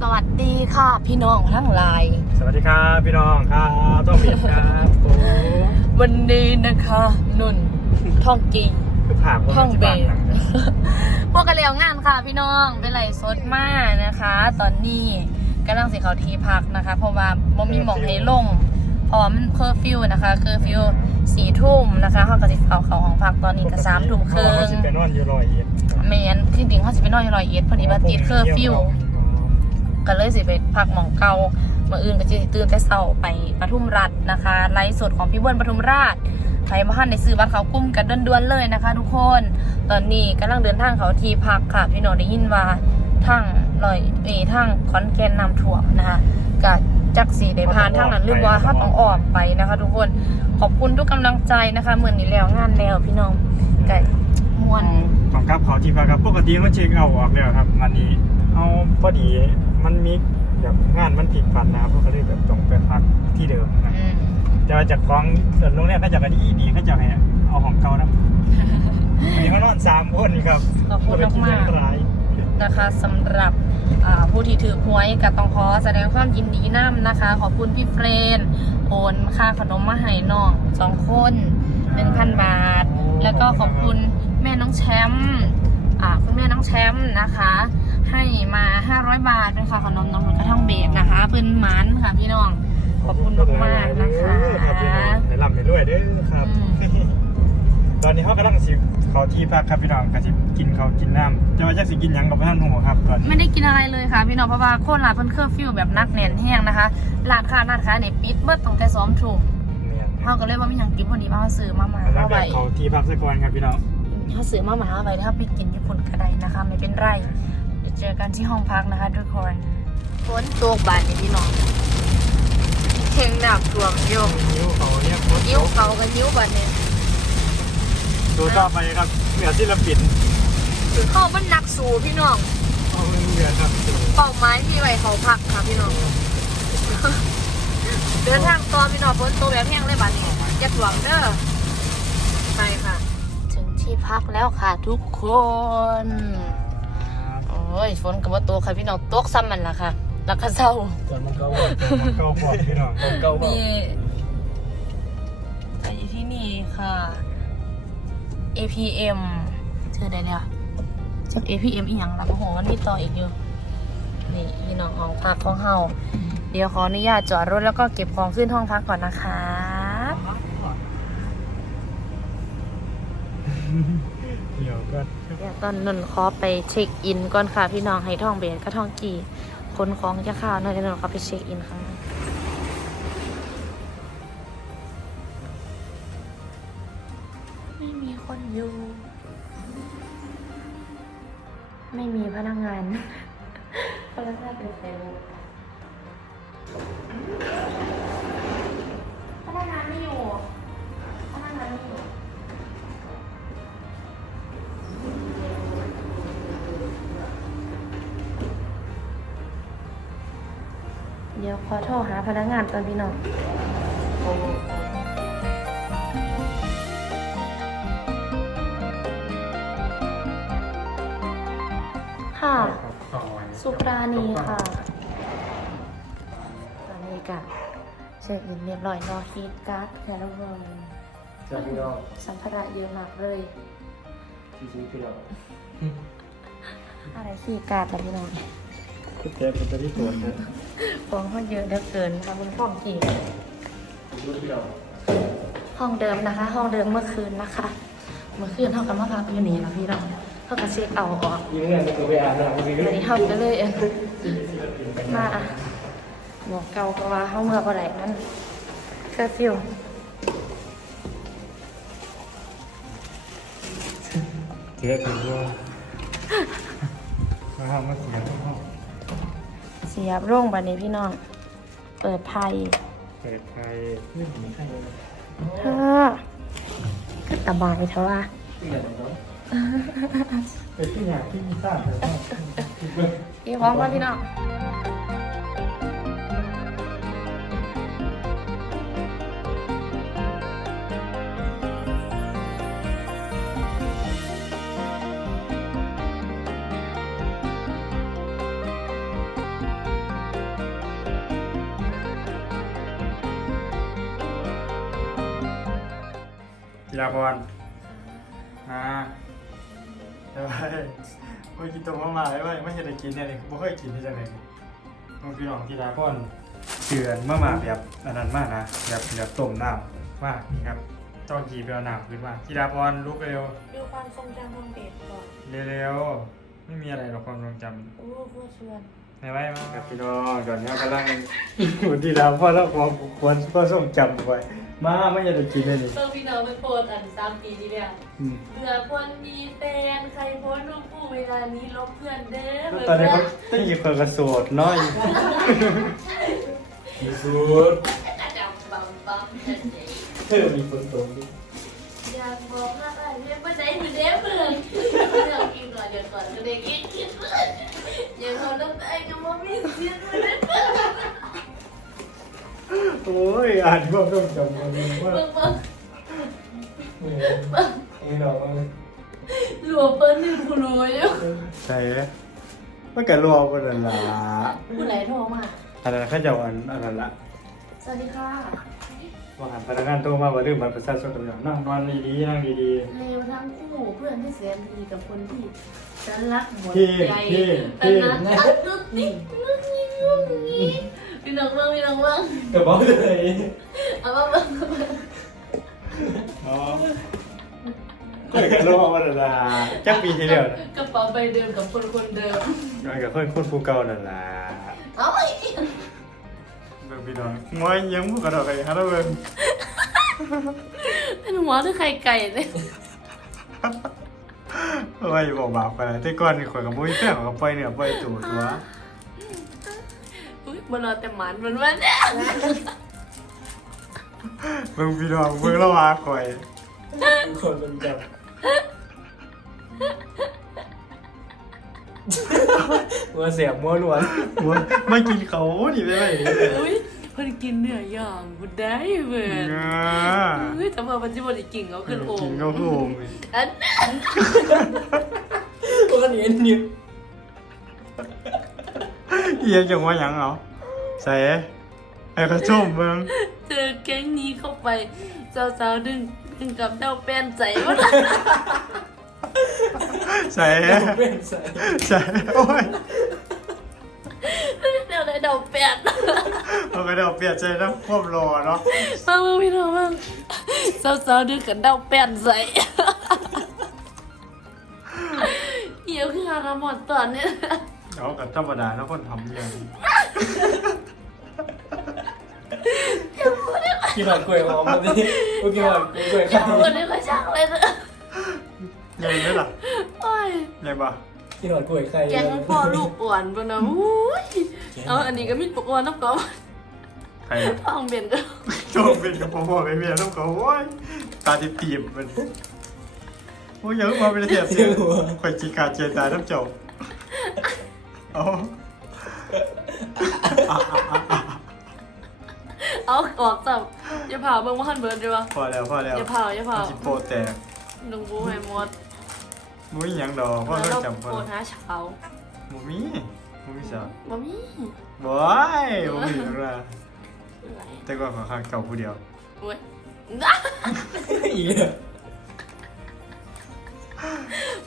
สวัสดีค่ะพี่น้องทั้งหลาย สวัสดีครับพี่น้องครับต้องเปลี่ยนครับโอ้วันนี้นะคะนุ่นท่องกีคือผ่านท่องเบรพวกกันแล้วงานค่ะพี่น้องเป็นไรสดมากนะคะ ตอนนี้กำลังสิเขาทีพักนะคะ เพราะว่าบ่มีหมองให้ลงเพราะว่ามันเคอร์ฟิวนะคะเคอร์ฟิวสี่ทุ่มนะคะเขาก็สิเขาเขาห้องพักตอนนี้ก็สามทุ่มครึ่งสิเป็นวันอยู่รอยเอ็ดแมนจริงๆเขาสิไปนอนอยู่ร้อยเอ็ดพอดีว่าติดเคอร์ฟิว ก็เลยสิไปพักหมองเก่ามื่ออื่นก็จะตื่นแต่เช้าไปปทุมรัฐนะคะไลฟ์สดของพี่เบิ้ลปทุมราชใครมาท่นในซื้อบัตรเขากุ้มกันด่วนๆเลยนะคะ ทุกคนตอนนี้กำลังเดินทางเขาทีพักค่ะพี่น้องได้ยินว่าทางลอยเอทางคอนแกนนำถ่วมนะคะกับจักสีได้พานทางนั้นหรือว่าถ้าต้องออกไปนะคะ ทุกคนขอบคุณทุกกำลังใจนะคะเหมือนนี้แล้วงานแล้วพี่น้องกับมวนของครับเขาที่พักครับปกติเขาเช็คเอาออกแล้วครับวันนี้เอาพอดี มันมีแบบงานมันผิดพลาดนะครับเขาเลยแบบต้องไปพักที่เดิมนะอืมแต่ว่าจากของส่วนโรงแรมก็จะกันดีดีเขาจะให้เอาของเก่านะมีเขานอนสามคนครับขอบคุณมากๆ ร้ายนะคะสำหรับอ่าผู้ที่ถือหวยกับต้องขอแสดงความยินดีน้ำนะคะ ขอบคุณพี่เฟรนโอนค่าขนมมาให้น้องสองคน1,000บาท แล้วก็ขอบคุณแม่น้องแชมป์อ่าคุณแม่น้องแชมป์นะคะ ให้มา500บาทด้วยค่ะขนมน้องกระท่องเบรกนะคะเพื่อนหมันค่ะพี่น้อง ขอบคุณมากๆนะคะครับพี่น้องให้ร่ำให้รวยเด้อครับอืมตอนนี้เขากำลังสิเขาที่พักครับพี่น้องก็สิกินเขาวกินน้ำจะว่าจะสิกินหยังกับท่านหัวครับตอนนี้ไม่ได้กินอะไรเลยค่ะ พี่น้องเพราะว่าโคตรร้านเพิ่นเคอร์ฟิวแบบนักแน่นแห้งนะคะร้านค้าร้านค้าเนี่ยปิดเบิดตั้งแต่ซ้อมถูกเนี่ยเขาก็เลยว่ามีหยังกินพอดีว่าเขาซื้อมาหมาแล้วเอาก็ไว้เขาที่พักสักวันครับพี่น้องเขาซื้อมาหมาเอาไว้ถ้าไปกินญี่ปุ่นก็ได้นะคะ ไม่เป็นไร เดี๋ยวเจอกันที่ห้องพักนะคะทุกคนฝนตกบานนี่พี่น้องเข่งหนักท่วมโยกนิ้วเขาเนี่ยโคตรยิ้วเขากับยิ้วบานนี่ตัวต่อไปครับเหนือศิลปินเข้ามันหนักสูพี่น้องเอาเงินเดือนครับเป้าหมายมีไว้เขาพักค่ะพี่น้องเดินทางต่อพี่น้องฝนตกแบบแห้งเลยบานนี้อย่าหวังเด้อไปค่ะ ถึงที่พักแล้วค่ะทุกคนโอ้ยฝนกับว่าตัวค่ะพี่น้องตกซ้ำมันละค่ะแล้วก็เศร้าจนมันเก่าบ่จนมันเก่าบ่พี่น้องเก่าบ่นี่ไปที่นี่ค่ะ APM เจอได้แล้วจาก APM อีกอย่างละโอ้โหมันมีต่ออีกอยู่นี่พี่น้องห้องพักของเฮาเดี๋ยวขออนุญาตจอดรถแล้วก็เก็บของขึ้นห้องพักก่อนนะคะเดี๋ยวก็เดี๋ยวตอนนนขอไปเช็คอินก่อนค่ะพี่น้องให้ท่องเบสก็ท่องกี่คนของจะข่าวน่อยเดี๋ยวนนขอไปเช็คอินค่ะไม่มีคนอยู่ ไม่มีพนักงานพนักงานเป็นเซลล์พนักงานไม่อยู่พนักงานไม่อยู่ ดี๋ยวขอโทรหาพนักงานตอนพี่น้องค่ะ สุปราณีค่ะ ตอนนี้ก็เช็คอินเรียบร้อยรอคีย์การ์ดแค่ละเงินจะพี่น้องสัมภาระเยอะมากเลยที่ซื้อพี่น้องอะไรคีย์การ์ดล่ะพี่น้อง คือแต่เป็นตัวที่ตัวนะของมันเยอะเหลือเกินนะคะมันห้องกี่ดูพี่น้องห้องเดิมนะคะ ห้องเดิมเมื่อคืนนะคะ เมื่อคืนเท่ากับมาพักอยู่นี่นะพี่น้องเท่ากับเช็คเอาออกยิ่งเงินก็ไปอ่านนะเมื่อกี้วันนี้เท่ากันเลยเองมาอะหมวกเก่าก็ว่าห้องเมื่อเมื่อไหร่นั้นเคอร์ฟิวเจ๊ถึงว่ามาห้องมาเสียห้อง เสียบร่งบันนี้พี่น้อง เปิดไพ่เปิดใครไม่มีใครเลยเธอก็ตาบายเถอะว่าเป็นที่อยากที่มีทราบเลยอีพร้อมกันพี่น้อง กีฬาพรอ่าเดี๋ยวไปไปกินตัวมามายว้ไม่เคยได้กินเนี่ยนี่ไม่เคยกินที่จังไหนนี่น้องพี่น้องกีฬาพรเตือนมามาแบบอันนั้นมากนะแบบแบบต้มน้ำมากนี่ครับต้องกีไปเอาน้ำขึ้นมากีฬาพรลุกเร็วดูความทรงจำของเด็กก่อนเร็วๆไม่มีอะไรหรอกความทรงจำโอ้เพื่อชวน ในไว้มาครับพี่น้องตอนนี้กำลังอยู่ที่ร้านพ่อแล้วความควรพ่อส่งจำไว้มาไม่อยากจะกินเลยนี่ เออพี่น้องไปโพสต์อันสามปีที่แล้วอืม เบื่อคนมีแฟนใครโพสต์รูปคู่เวลานี้ลบเพื่อนเด้อแล้วตอนนี้เขาต้องหยิบเพิ่งกระโสดน้อยมีสูตรจำบังบังเฉยเธอมีคนโตดิอยากบอกว่าอะไรเรียกว่าใจเหมือนเด้เพื่อนเรื่องกินก่อ นเดี๋ยวก่อนก็ได้กินกินเพื่อนอย่าเขาต้องใจก็มามีเสียงเหมือนเด้เพื่อนโอ้ยอ่านความทรงจำมันเลยว่าเบิ่งเบิ่งไม่ดอกเลยหลวมเปิ้ลนี่ผู้รู้อยู่ใช่มันก็รอกันนั่นล่ะผู้ไหนโทรมาอันนั้นเขาจะเอาอันอันนั้นละ สวัสดีค่ะ ว่าหันพนักงานโทรมาว่าลืมบัตรประชาชนตัวอย่างนั่งนอนดีๆนั่งดีเลวทั้งคู่เพื่อนที่แสนดีกับคนที่ฉันรักหมดพี่ใจพี่แต่นั้นอัดนึกนี่นึกนี่งงงี้พี่น้องเบิ่งพี่น้องเบิ่งๆก็บอกเลยเอามาเบิ่งอ๋อก็เลยรอมาแล้วล่ะจักปีที่แล้วน่ะกระเป๋าใบเดิมกับคนคนเดิม มันกับคนคนผู้เก่านั่นล่ะ เอาไปเบิ่ง พี่น้องมวยยังบ่กระโดดไปหาเราเบิ่งเป็นหัวหรือไข่ไก่เนี่ยโอ้ยบอกบาปไปแล้วแต่ก่อนนี่ข่อยก็บ่มีแฟนข่อยก็ปล่อยเนื้อปล่อยตัวตัวอุ้ยบนรอแต่หมันมันว่าเนี่ยเบิ่งพี่น้องเบิ่งและว่าข่อยคนเป็นจับว่าเสียบมัวล้วนหัวไม่กินเขาดิไปไว้นี่เลยอุ้ย เพิ่นกินเนื้อย่างบุได้เว้ยงาเฮ้ยแต่ว่ามันจะบ่ได้กินเขาขึ้นโอ่กิงนก็คือโอ่งนี่อันว่านี้นี่เอียจังว่าหยังเอาใส่ไอ้กระชมเบิ่งเจอแก๊งนี้เข้าไปสาวๆดึงดึงกับเดาแป้นใจว่าใส่ เป็นใส่ใส่โอ้ย เดี๋ยวได้เดาแป้นเราก็เดี๋ยวเปลี่ยนใจนะความรอเนาะมาเมื่อพี่น้องมาสาวๆดึงกับเดาแป้นใจเหี่ยวคือฮาราหมอนตอนเนี้ยเอากับธรรมดาแล้วคนทำอย่างนี้กินหอดกล้วยหอมแบบนี้กูกินหอดกล้วยอย่าข้าวพูดให้เขาช่างเลยนะใหญ่ไหมล่ะโอ้ยใหญ่ปะ กินหอดกล้วยไข่แกงพ่อลูกอ่อนปะนะอุ้ยเอาอันนี้ก็มีปกอ่อนน้ำกอมใครน่ะท้องเบียนก็โจมเป็นกับพ่อพ่อไปเมียต้องเขาโอ้ยตาติตีบมันโอ้ยอยังมาเป็นเสียบเสียข่อยจีกาเจตายน้ำเจ้าเอาเอาออกจับอย่าเผาเบิ่งว่าหันเบิร์ดดีวะพอแล้วพอแล้วอย่าเผาอย่าเผาจิโปแตกลุงบูให้หมด มุ้ยหยังดอกพ่อแล้วเลิกเราจำพ่อโคตรหาเฉามุมีมุมีสาวบ่มีบอยมุมีหยังล่ะแต่ก็ขอข้างเก่าผู้เดียวโอ้ยอีกเลย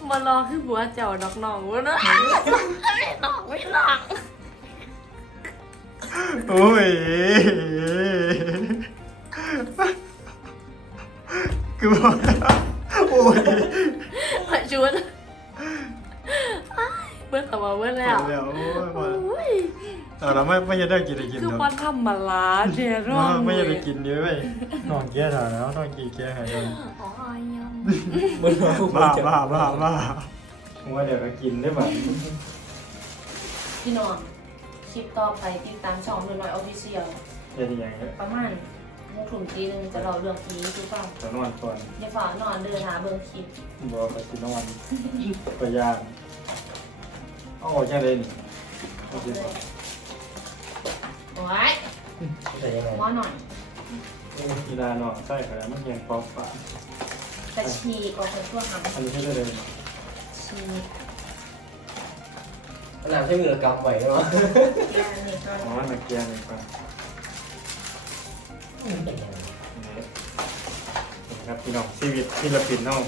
มารอคือหัวเจ้าดอกน้องวะนะน้องไม่หลังโอ้ยคือบอกโอ้ย มาชวนเบิ้ลกับมาเบิ้ลพแล้อวแล้วโอ้ยพอแล้วโอ้ยเอาละไม่ไม่จะได้กินได้กินคือเนาะวันทำมาลาเดี๋ยวร้อไม่งไม่จะได้กินเยอะไปนอนเกี้ยถ่ายแล้วนอนกี่เกี้ยหายเลยอ๋อยังบนหัวกูบ้าจับบ้าบ้าบ้าว่าเดี๋ยวก็กินได้ป่ะพี่น้องคลิปต่อไปติดตามช่องหน่อยออฟฟิเชียลเป็นยังไงเนี่ยประมาณโมงถุงทีหนึงจะเล่าเรื่องผีคือเปล่าจะนอนก่อนอย่าฝ่านอนเดินหาเบิ่งคลิปบอกไปกินนอนไปย่างเอาออกแค่เลยนี่เอาสิบอกไว้แต่ยังไงหมอหน่อยกีฬานอนใช่ครับมันยังปอกฝาจะฉีกออกไปทั่วหำอันนี้ใช่ได้เลยฉีกขนาดใช้มือกำไหวได้ไหมแก้นี่ก็อ๋อนักเกียร์นี่ป่ะ ครับพี่น้องชีวิตที่เราปินน้อง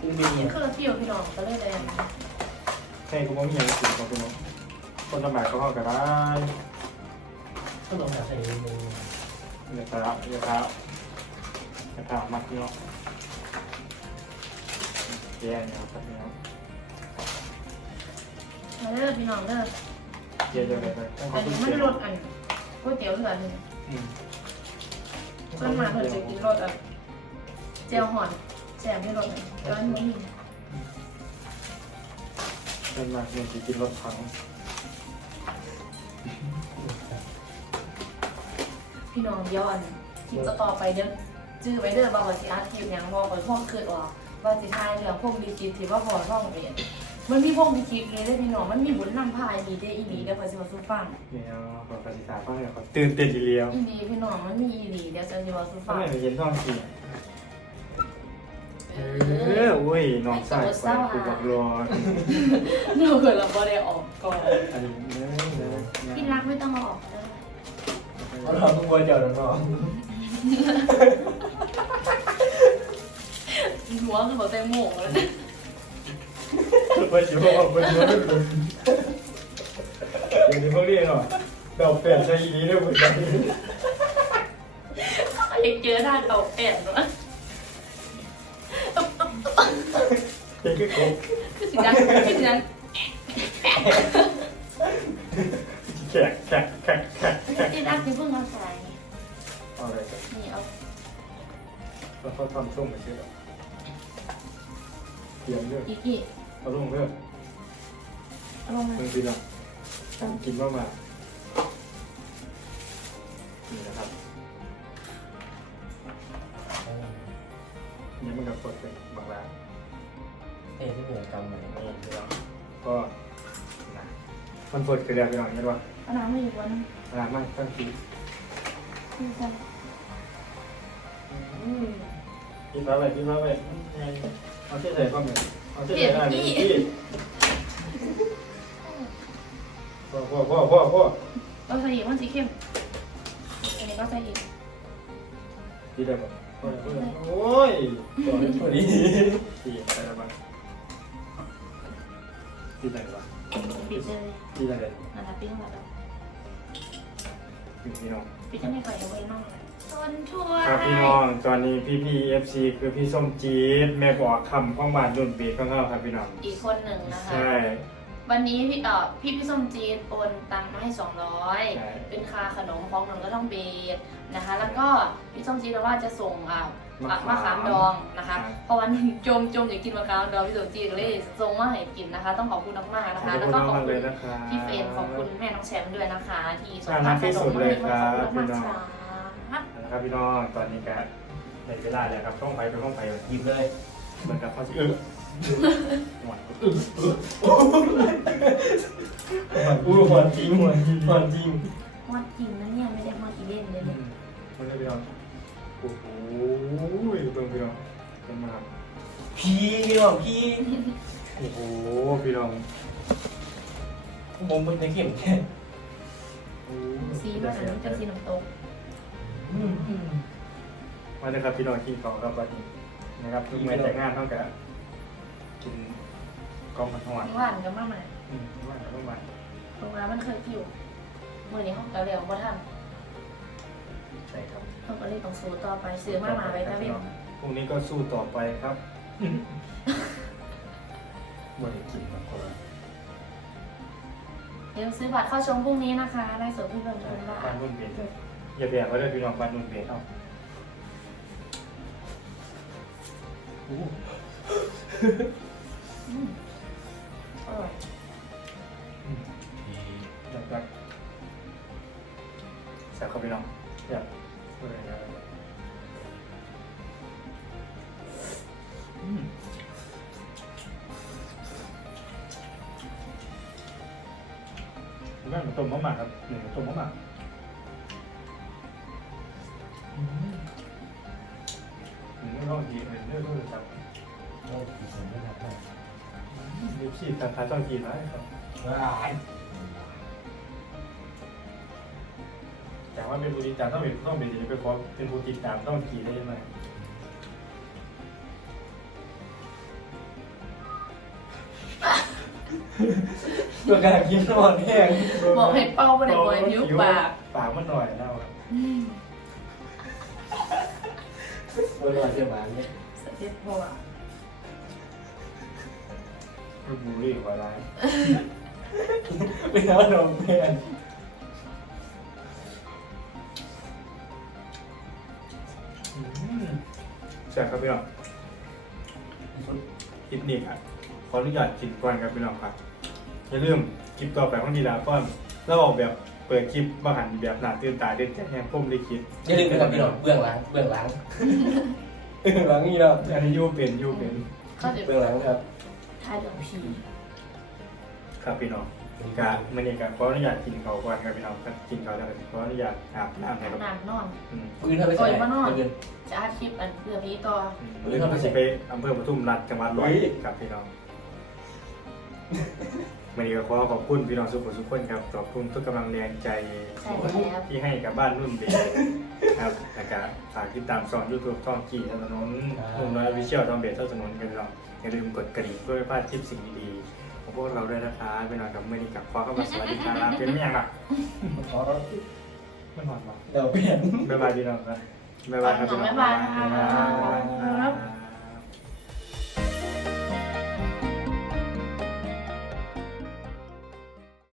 ซึ่งมีเนี่ยเครื่องฟิวพี่น้องก็เลยแดงให้กูว่ามีอย่างกินของพี่น้องคนสมัยก็เข้ากันได้ก็ต้องหาใส่ในมืออย่าทาอย่าทาอย่าทามักพี่น้องแย่เนี่ยครับพี่น้องมาเด้อพี่น้องเด้อแย่จะเลยไปต้องอัเขานเพิ่นี้งไม่เสียได้รสอันก๋วยเตี๋ยวเรือนี่อืม เพิ่นมาเพิ่นจะกินรสอันเจียวห่อนแซ่บไม่รสอันร้านนี้เป็นมาเนี่ยจะกินรถถังพี่น้องเดี๋ยวอันคลิปต่อๆไปเด้อจื้อไว้เด้อบ่ว่าสิอาคลิปหยังบ่ข่อยพ่อคิดว่าว่าสิทายเรื่องพวกมีคิดที่ว่าพอท่องเรียน มันมีพวกมีคิดเลยเด้อพี่น้องมันมีบุญนำพายมีเด้ออีหลีเด้อข่อยสิมาสู่ฟังเนี่ยขอปฏิสาฟังเนี่ยขอตื่นเต้นทีเดียวอีหลีพี่น้องมันมีอีหลีเดี๋ยวจะสิมาสู่ทำฟังไมไม่เย็นท้องกินเอเอออโอ้ยน้องใส่ไปกูบอกรอเราเกิดเราบ่ได้ออกก่อนอันนี้เนี่ยเนี่ยพี่รักไม่ต้องเอาออกเด้อเพราะเราต้องกลัวเจ้าแล้วเนาะหัวคือบ่แตงโมแล้ว ไปชิวไปชิวเดี๋ยวนี้เขาเรียกหน่อยดอกแปดใช้อีนี้ด้วยเหมือนกันยากเจอท่าเก่าแอบเนาะเจ๊ก็ครบคือสิดังคือสิดังแขกแขกแขกแขกแขกที่รักที่เพิ่งมาใส่เอาอะไรกันนี่เอาแล้วเขาทำส้มมาชื่อหรอเตรียมเลือกอีกกี่ เอาลงเลือกเอาลงมาบางทีเราต้องกินมากมานี่นะครับนี่มันกับกดเป็นบางร้านเอ้ที่เหนือกำใหม่นี่พี่น้องก็นะมันเปิดกระเดียบพี่น้องเห็นป่ะเอาน้ำมาอยู่บนร้านมันตั้งทีนี่จ้ะอืมกินมาไปกินมาไปเอาที่ใส่ก้อนเลย เอาที่ใส่ได้เลยพี่พ่อพ่อพ่อพ่อพ่อเอาใส่อีกมันสีเข้มอันนี้ก็ใส่อีกพี่ได้ปะโอ้ยต่อให้พอดีพี่ใส่แล้ปะพี่ใส่ป่ะปิดเลยพี่ใส่เลยนั่นแหละปิดทั้งหมดแล้วพี่น้องปิดจะไม่ปล่อยเอาไว้มาก เลยต้นช่วยครับพี่น้องตอนนี้พี่พีเอฟซีคือพี่ส้มจี๊ดแม่บอกคำข้องบ้านรุ่นปีข้างเข้าครับพี่น้องอีกคนหนึ่งนะคะ ใช่วันนี้พี่เอ่อพี่พี่ส้มจีนโอนตังค์มาให้ใช่200 เป็นค่าขนมของนนก็ต้องเบสนะคะ แล้วก็พี่ส้มจีนบอกว่าจะส่งอะอะมะขามดองนะคะเพราะวันนี้จมจมอยากกินมะขามดองพี่ส้มจีนก็เลยส่งมาให้กินนะคะ ต้องขอบคุณมากๆขนะอบคะคุแล้วณก็มากขอบเลคุยณนะคะพี่เฟรนขอบคุณแม่น้องแชมป์ด้วยนะคะ ที่ส่งน่ารักที่สุดเลยครับขอบคุณมากพี่น้องๆค่ะ นะครับพี่น้องตอนนี้ก็ในเวลาแล้วครับช่องไฟเป็นช่องไฟหยิบเลยเหมือนกับเขาจะเออหวานอู้หวานจริงหวานจริงหวานจริงฮอดจริงนะเนี่ยไม่ได้ฮอดอีเล่นเลยเนี่ยมันจะพี่น้องโอ้โหตรงพี่น้องเป็นมาพี่พี่บอกพี่โอ้โหพี่น้องผมมันจะเข้มแค่โอ้สีมันอันนี้เป็นสีน้ำตกอื มอืมมาเลยครับพี่น้องที่เขาครับวันนี้นะครับทุกเมื่อแต่งงานเท่ากับกินกองมันทอดหวานกันมากเลยอืมว่าแต่ว่าหวานโรงแรมมันเคยผิวมื่อนี้ห้องกะเหลียวบ่ทใช่ครับำเขาก็เลยต้องสู้ต่อไปซื้อมาหมาไปตะเวนพรุ่งนี้ก็สู้ต่อไปครับบริกินบางคนเดี๋ยวซื้อบัตรเข้าชมพรุ่งนี้นะคะได้สวนพี่เบิร์นคนละบ้านนุ่นเบียด อย่าแบกไว้เลยพี่น้องบ้านนุ่นเบียดเอาอืมอร่อยจับจับแซ่บเข้าพี่น้องแซ่บเอะไรนะอืมแม่มันต้มมะม่าครับหนึ่งต้มมะม่า พื่อนรุ่นครับเราขี่สนได้ครับมีพี่ทางค้าจ้องกีนไหมครับ แต่ว่าเป็นผู้ติดตามต้องเป็นต้องเป็นเป็นเพอาเป็นผู้ติดตามต้องกี่ได้ไหมตัวการกินนอนแห้งบอกให้เป้าไม่ได้บอยนิ้วปากปากมันหน่อยแล้วบอยหน่อยเสียหมาเนี่ย เต็ปพออะมันบูลลี่กว่าไรเป็นน้ำนมเพื่อนแซ่บครับพี่น้องคลิปนี้ครับขออนุญาตกินก่อนครับพี่น้องครับอย่าลืมคลิปต่อไปของดีลาป้อนแล้วออกแบบเปิดคลิปบางหันแบบหนาตื่นตาเด่นแค่แห้งพุ่มได้คิดอย่าลืมนะครับพี่น้องเบื้องหลังเบื้องหลัง เบื้องหลังนี่เนาะอันนี้ยูเป็นยูเป็นเขาจะเบื้องหลังครับทายเรื่องผีครับพี่น้องกะมื่อนี้กะขออนุญาตกินเขาวก่อนครับพี่น้องครับกินเขาวแล้วก็ขออนุญาตอาบน้ำให้ครับนานนอน อืมปืนเท่าไปใส่ปืน จะอาคลิปอันเพื่อพี่ต่อหรือเขาจะไปอำเภอปทุมรัฐจังหวัดร้อยเอ็ดครับพี่น้อง วันนี้ก็ขอขอบคุณพี่น้องสุขุมสุขคนครับขอบคุณทุกกำลังแรงใจใช่แล้วที่ให้กับบ้านนุ่นเบย์ครับแล้วก็ฝากติดตามสอนยูทูบท่องกี่ถนนนุ่มน้อยวิเชียลท่องเบย์ท่องถนนกันเราอย่าลืมกดกระดิ่งเพื่อไม่พลาดคลิปสิ่งดีๆของพวกเราด้วยนะคะพี่น้องกับเมื่อนี้กับขอเข้ามาสวัสดีครับเป็นไม่ยังอะขอรับไม่หอดหรอเดี๋ยวเปลี่ยนบ๊ายบายพี่น้องนะบ๊ายบายครับพี่น้องบ๊ายบายค่ะบ๊ายบาย